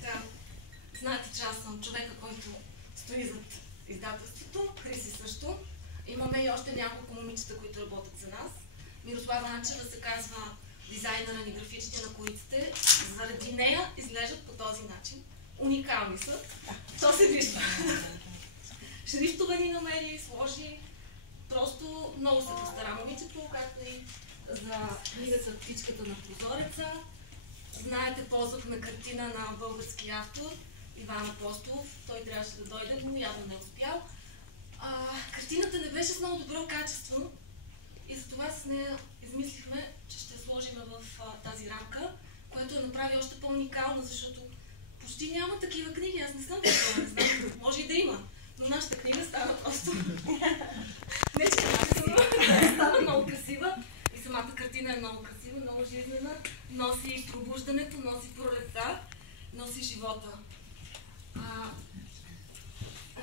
Да. Знаете, че аз съм човека, който стои зад издателството, Хриси също. Имаме и още няколко момичета, които работят за нас. Мирослава Анчева се казва дизайнера ни, графичите на кориците. Заради нея изглеждат по този начин. Уникални са. То се вижда. Шрифтове ни намери, сложи. Просто много се постара момичето, както и за книгата "Птичката на прозореца". Знаете, ползвахме картина на български автор Иван Апостолов. Той трябваше да дойде, но явно не успял. Картината не беше с много добро качество и затова с нея измислихме, че ще сложим в тази рамка, което я направи още по-уникална, защото почти няма такива книги. Аз не съм такова, не знам, може и да има. Но нашата книга става просто... Не, че става много красива и самата картина е много красива, много жизнена. Носи пробуждането, носи пролетта, носи живота.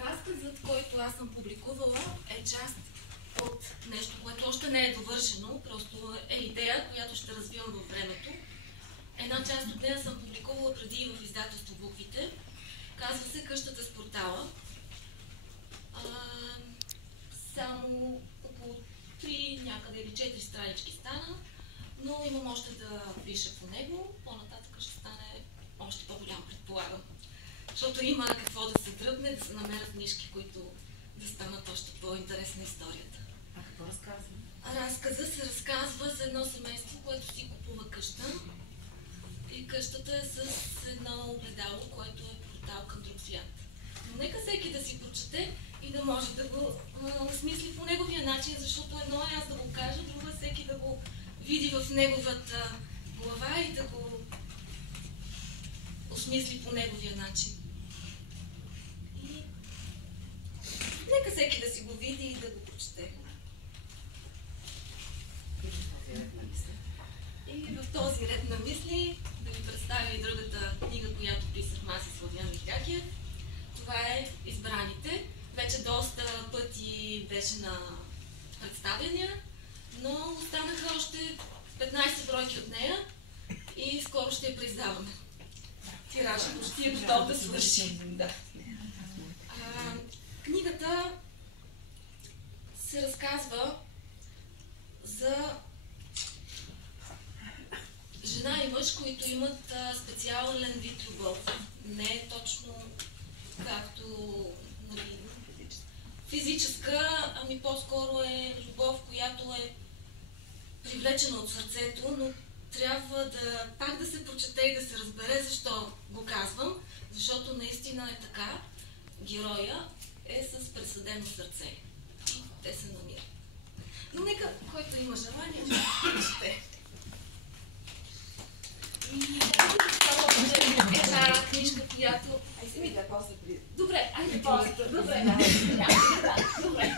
Разказът, който аз съм публикувала, е част от нещо, което още не е довършено, просто е идея, която ще развивам във времето. Една част от нея съм публикувала преди в издателство "Буквите". Казва се "Къщата с портала". Само около 3 някъде или 4 странички стана, но имам още да пиша по него. По-нататък ще стане още по-голям, предполагам. Защото има какво да се дръпне, да се намерят книжки, които да станат още по-интересна историята. А какво разказва? Разказа се разказва за едно семейство, което си купува къща. И къщата е с едно огледало, което е портал към друг свят. Но нека всеки да си прочете и да може да го осмисли по неговия начин, защото едно е аз да го кажа, друго е всеки да го види в неговата глава и да го осмисли по неговия начин. И нека всеки да си го види и да го прочете. И в този ред на мисли да ви представя и другата книга, която писахме аз и Славян Михакиев. Това е "Избраните". Вече доста пъти беше на представяния, но останаха още 15 бройки от нея и скоро ще я преиздаваме. Тиражът почти е готов да свърши. Книгата се разказва за жена и мъж, които имат специален вид любов. Не е точно както физическа, ами по-скоро е любов, която е привлечена от сърцето, но трябва да пак да се прочете и да се разбере защо го казвам, защото наистина е така. Героя е с пресъдено сърце. И те се намират. Но нека, който има желание, да прочете. И една книжка, която... Ай си ми да после при... Добре, айде после. Добре, добре.